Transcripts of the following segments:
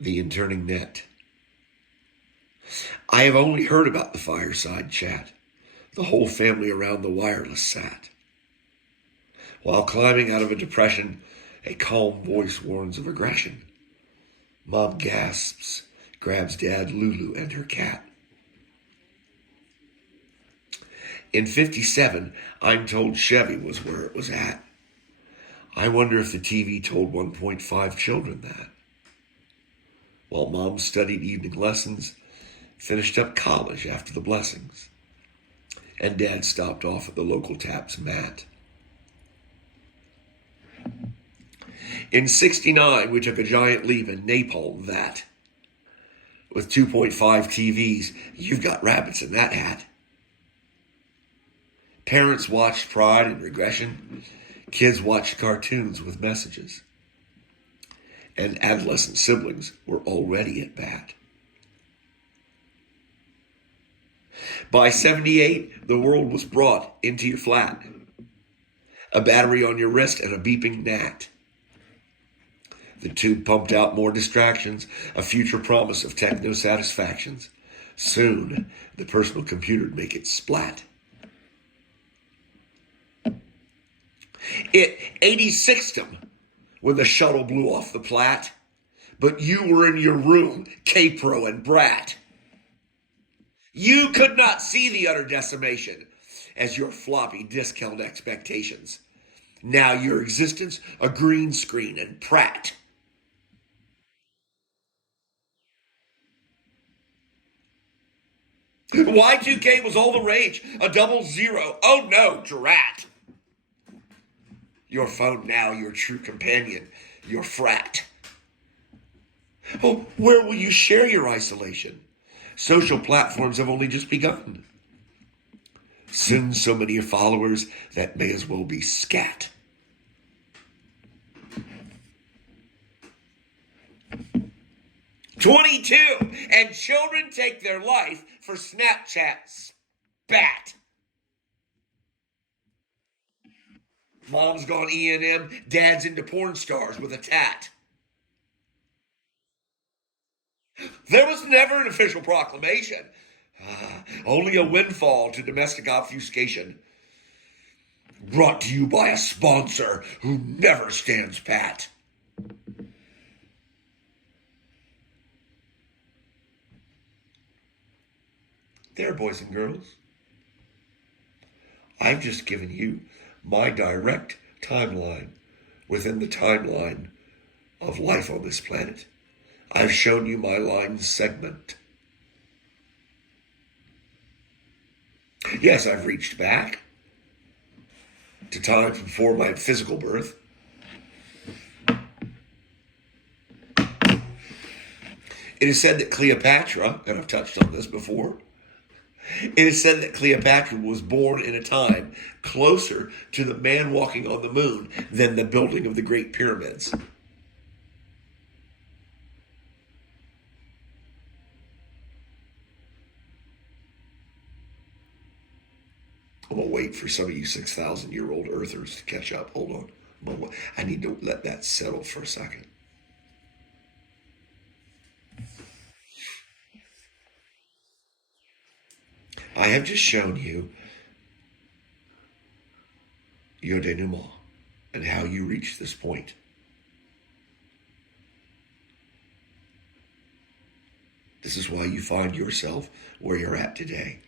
the interning net. I have only heard about the fireside chat. The whole family around the wireless sat. While climbing out of a depression, a calm voice warns of aggression. Mom gasps, grabs Dad, Lulu, and her cat. In 57, I'm told Chevy was where it was at. I wonder if the TV told 1.5 children that. While Mom studied evening lessons, finished up college after the blessings, and Dad stopped off at the local Taps mat. In 69, we took a giant leap and napalmed that. With 2.5 TVs, you've got rabbits in that hat. Parents watched Pride and Regression. Kids watched cartoons with messages. And adolescent siblings were already at bat. By 78, the world was brought into your flat. A battery on your wrist and a beeping gnat. The tube pumped out more distractions, a future promise of techno satisfactions. Soon, the personal computer'd make it splat. It 86'd 'em when the shuttle blew off the Platte, but you were in your room, K-Pro and Brat. You could not see the utter decimation as your floppy disk held expectations. Now your existence, a green screen and Pratt. Y2K was all the rage, a 00. Oh no, drat. Your phone now, your true companion, your frat. Oh, where will you share your isolation? Social platforms have only just begun. Soon so many followers that may as well be scat. "22, and children take their life for Snapchat spat. Mom's gone E&M, dad's into porn stars with a tat. There was never an official proclamation. Only a windfall to domestic obfuscation. Brought to you by a sponsor who never stands pat. There, boys and girls. I've just given you my direct timeline within the timeline of life on this planet. I've shown you my line segment. Yes, I've reached back to times before my physical birth. It is said that Cleopatra, and I've touched on this before, it is said that Cleopatra was born in a time closer to the man walking on the moon than the building of the Great Pyramids. I'm going to wait for some of you 6,000-year-old earthers to catch up. Hold on. I need to let that settle for a second. I have just shown you your denouement and how you reach this point. This is why you find yourself where you're at today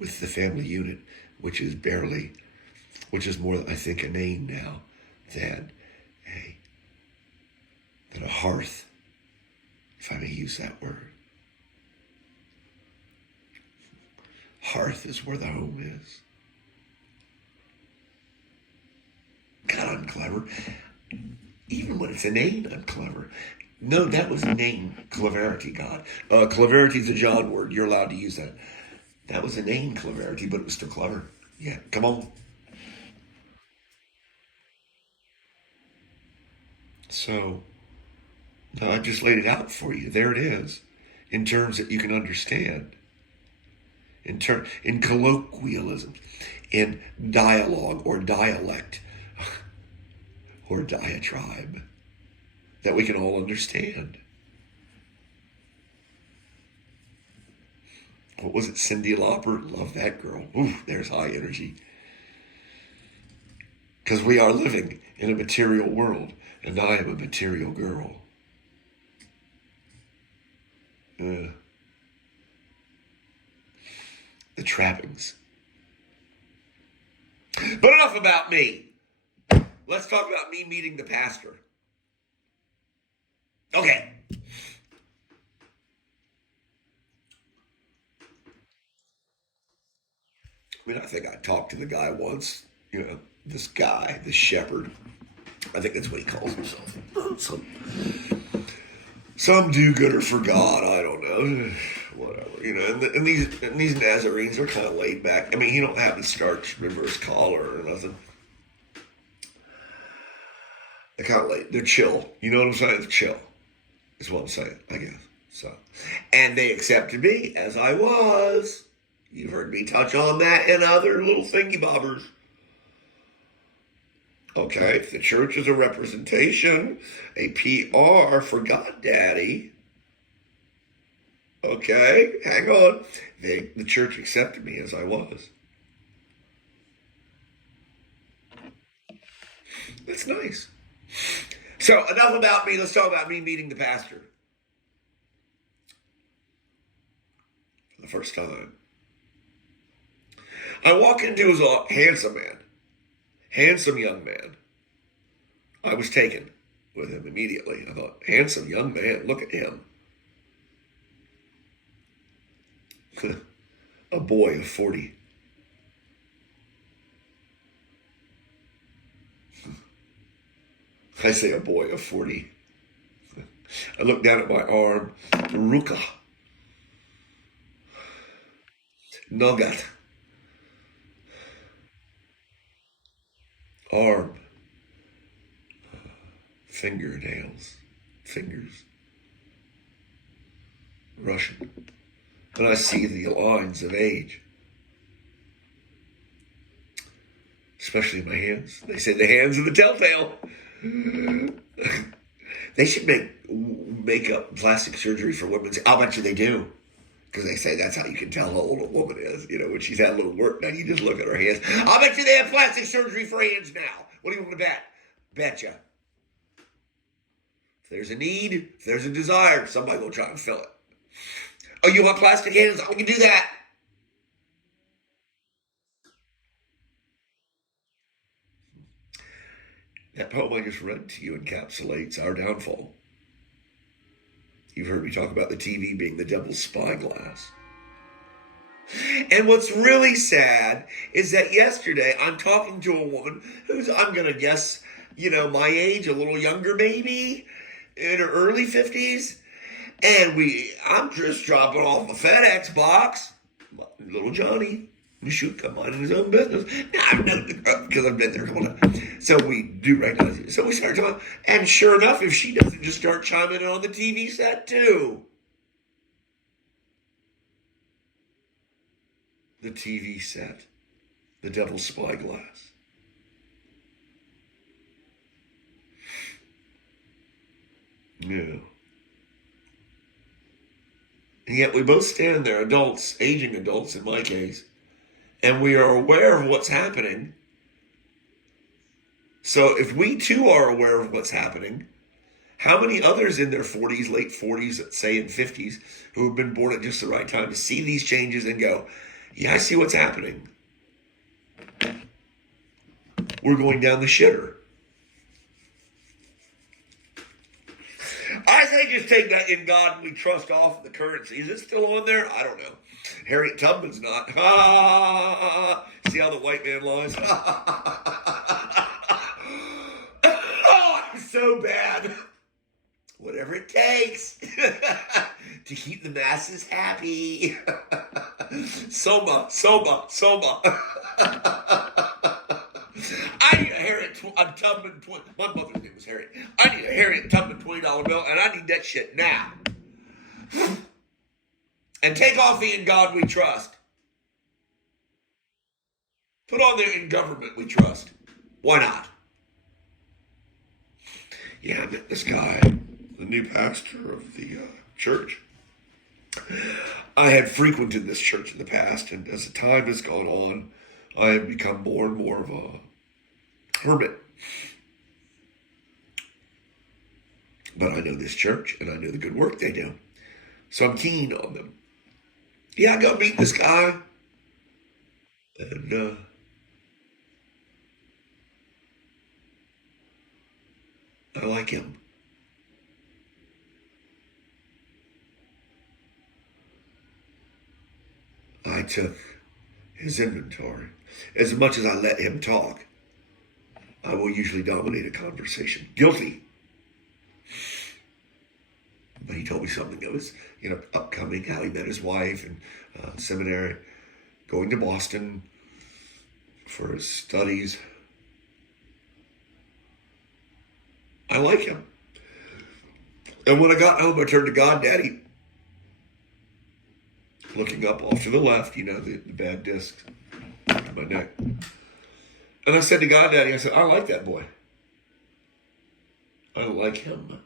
with the family unit, which is more, I think, a name now than a hearth, if I may use that word. Hearth is where the home is. God, I'm clever. Even when it's a name, I'm clever. No, that was a name, cleverity, God. Cleverity is a John word. You're allowed to use that. That was a name, cleverity, but it was still clever. Yeah, come on. So, I just laid it out for you. There it is, in terms that you can understand. In colloquialism, in dialogue or dialect or diatribe that we can all understand. what was it, Cyndi Lauper? Love that girl. Ooh, there's high energy. Because we are living in a material world, and I am a material girl. The trappings. But enough about me. Let's talk about me meeting the pastor. Okay. I mean, I think I talked to the guy once. This guy, this shepherd. I think that's what he calls himself. Some do-gooder for God. I don't know. Whatever. And these Nazarenes are kind of laid back. I mean, he don't have the starch reverse collar or nothing. They're kind of late. They're chill. You know what I'm saying? They're chill. Is what I'm saying, I guess. So, and they accepted me as I was. You've heard me touch on that and other little thingy bobbers. Okay, if the church is a representation, a PR for God Daddy. Okay, hang on. The church accepted me as I was. That's nice. So, enough about me. Let's talk about me meeting the pastor. For the first time. I walk into his handsome man. Handsome young man. I was taken with him immediately. I thought, handsome young man, look at him. A boy of 40. I say a boy of 40. I look down at my arm. Ruka. Nogat. Arm. Fingernails. Fingers. Russian. And I see the lines of age. Especially my hands. They say the hands are the telltale. They should make up plastic surgery for women. I'll bet you they do. Because they say that's how you can tell how old a woman is. When she's had a little work done, you just look at her hands. I'll bet you they have plastic surgery for hands now. What do you want to bet? Betcha. If there's a need, if there's a desire, somebody will try and fill it. Oh, you want plastic hands? I can do that. That poem I just read to you encapsulates our downfall. You've heard me talk about the TV being the devil's spyglass. And what's really sad is that yesterday I'm talking to a woman who's, I'm going to guess, my age, a little younger maybe, in her early 50s. And I'm just dropping off a FedEx box. Little Johnny, he should come on in his own business. Now, I know because I've been there a couple times. So we do recognize it. So we start talking. And sure enough, if she doesn't just start chiming in on the TV set too. The TV set. The devil's spyglass. Yeah. And yet we both stand there, adults, aging adults in my case, and we are aware of what's happening. So if we too are aware of what's happening, how many others in their 40s, late 40s, let's say in 50s, who have been born at just the right time to see these changes and go, yeah, I see what's happening. We're going down the shitter. I say just take that in God we trust off the currency. Is it still on there? I don't know. Harriet Tubman's not. See how the white man lies? Oh, I'm so bad. Whatever it takes to keep the masses happy. Soma. I need a Harriet Tubman. My mother's name was Harriet. I need a Harriet Tubman $20 bill, and I need that shit now. And take off the "In God We Trust." Put on there "In Government We Trust." Why not? Yeah, I met this guy, the new pastor of the church. I had frequented this church in the past, and as the time has gone on, I have become more and more of a hermit. But I know this church, and I know the good work they do. So I'm keen on them. Yeah, I go meet this guy, and I like him. I took his inventory. As much as I let him talk, I will usually dominate a conversation. Guilty. But he told me something that was, upcoming, how he met his wife in seminary, going to Boston for his studies. I like him. And when I got home, I turned to God, Daddy, looking up off to the left, the bad disc in my neck. And I said to God, Daddy, I said, I like that boy. I like him.